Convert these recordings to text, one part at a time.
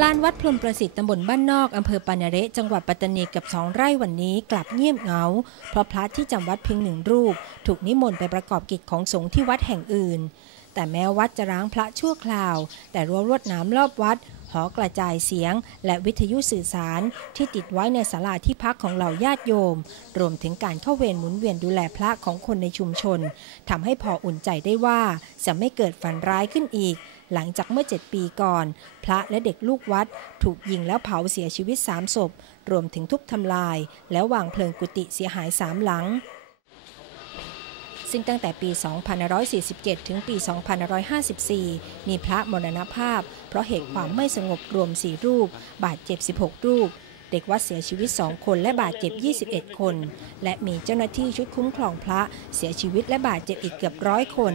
ลานวัดพรมประสิทธิ์ตำบลบ้านนอกอำเภอปานาเระจังหวัดปัตตานีกับสองไร่วันนี้กลับเงียบเหงา เพราะพระที่จำวัดเพียงหนึ่งรูป ถูกนิมนต์ไปประกอบกิจของสงฆ์ที่วัดแห่งอื่น แต่แม้วัดจะร้างพระชั่วคราว แต่รั้วรวดน้ำรอบวัด หอกระจายเสียง และวิทยุสื่อสารที่ติดไว้ในศาลาที่พักของเหล่าญาติโยม รวมถึงการเข้าเวรหมุนเวียนดูแลพระของคนในชุมชนทำให้พออุ่นใจได้ว่าจะไม่เกิดฝันร้ายขึ้นอีก หลังจากเมื่อ 7 ปีก่อน พระและเด็กลูกวัด ถูกยิงแล้วเผาเสียชีวิต 3 ศพ รวมถึงทุบทำลาย แล้ววางเพลิงกุฏิเสียหาย 3 หลังซึ่งตั้งแต่ปี 2547 ถึงปี 2554 มีพระมรณภาพ เพราะเหตุความไม่สงบรวม 4 รูป บาดเจ็บ 16 รูป เด็กวัดเสียชีวิต 2 คนและบาดเจ็บ 21 คน และมีเจ้าหน้าที่ชุดคุ้มครองพระเสียชีวิตและบาดเจ็บอีกเกือบร้อยคน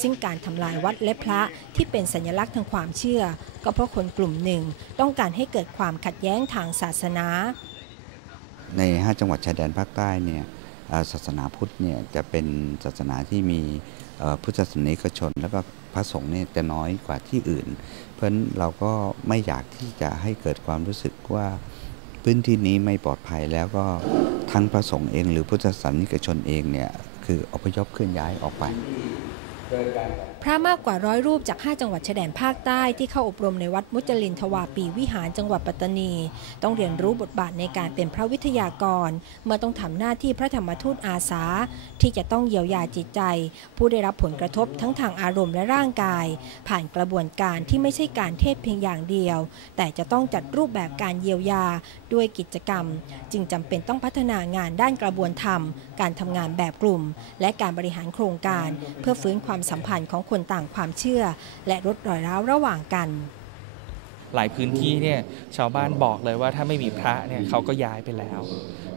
ซึ่งการทำลายวัดและพระที่เป็นสัญลักษณ์ทางความเชื่อ ก็เพราะคนกลุ่มหนึ่ง ต้องการให้เกิดความขัดแย้งทางศาสนา ใน 5 จังหวัดชายแดนภาคใต้เนี่ยศาสนาพุทธเนี่ยจะเป็นศาสนาที่มีพุทธศาสนิกชน แล้วก็พระสงฆ์เนี่ยจะน้อยกว่าที่อื่น เพราะฉะนั้นเราก็ไม่อยากที่จะให้เกิดความรู้สึกว่า พื้นที่นี้ไม่ปลอดภัยแล้วก็ทั้งพระสงฆ์เอง หรือพุทธศาสนิกชนเองเนี่ยคืออพยพเคลื่อนย้ายออกไป พระมากกว่าร้อยรูปจาก 5 จังหวัดชายแดนภาคใต้ที่เข้าอบรมในวัดมุจลินทวาปีวิหารจังหวัดปัตตานี ต้องเรียนรู้บทบาทในการเป็นพระวิทยากร เมื่อต้องทำหน้าที่พระธรรมทูตอาสา ที่จะต้องเยียวยาจิตใจ ผู้ได้รับผลกระทบทั้งทางอารมณ์และร่างกาย ผ่านกระบวนการที่ไม่ใช่การเทศเพียงอย่างเดียว แต่จะต้องจัดรูปแบบการเยียวยาด้วยกิจกรรม จึงจำเป็นต้องพัฒนางานด้านกระบวนธรรม การทำงานแบบกลุ่ม และการบริหารโครงการ เพื่อฟื้นความสัมพันธ์ของคนต่างความเชื่อ และลดรอยร้าวระหว่างกันหลายพื้นที่เนี่ยชาวบ้านบอกเลยว่าถ้าไม่มีพระเนี่ยเขาก็ย้ายไปแล้ว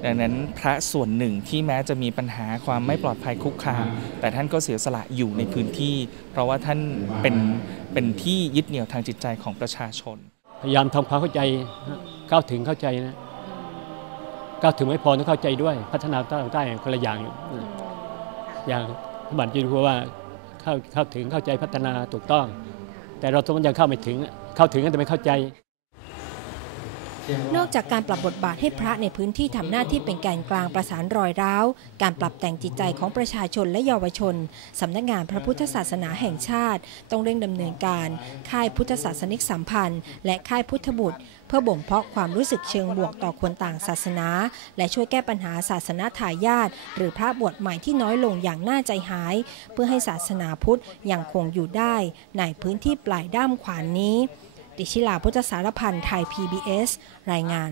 ดังนั้นพระส่วนหนึ่งที่แม้จะมีปัญหาความไม่ปลอดภัยคุกคาม แต่ท่านก็เสียสละอยู่ในพื้นที่ เพราะว่าท่านเป็นเป็นที่ยึดเหนี่ยวทางจิตใจของประชาชน พยายามทำความเข้าใจนะเข้าถึงเข้าใจนะเข้าถึงไม่พอต้องเข้าใจด้วยพัฒนาต้าใต้คนละอย่างอยู่นะอย่างพระบาทจินพูดว่า เข้าเข้าถึงเข้าใจพัฒนาถูกต้อง แต่เราทุกคนยังเข้าไม่ถึงเข้าถึงแต่ไม่เข้าใจ นอกจากการปรับบทบาทให้พระในพื้นที่ทำหน้าที่เป็นแกนกลางประสานรอยร้าว การปรับแต่งจิตใจของประชาชนและเยาวชนสำนักงานพระพุทธศาสนาแห่งชาติ ต้องเร่งดำเนินการ ค่ายพุทธศาสนิกสัมพันธ์ และค่ายพุทธบุตร เพื่อบ่มเพาะความรู้สึกเชิงบวกต่อคนต่างศาสนา และช่วยแก้ปัญหาศาสนาทายาทหรือพระบวชใหม่ที่น้อยลงอย่างน่าใจหาย เพื่อให้ศาสนาพุทธยังคงอยู่ได้ ในพื้นที่ปลายด้ามขวานนี้ ดิชิลาพุทธสารพันธ์ไทย PBS รายงาน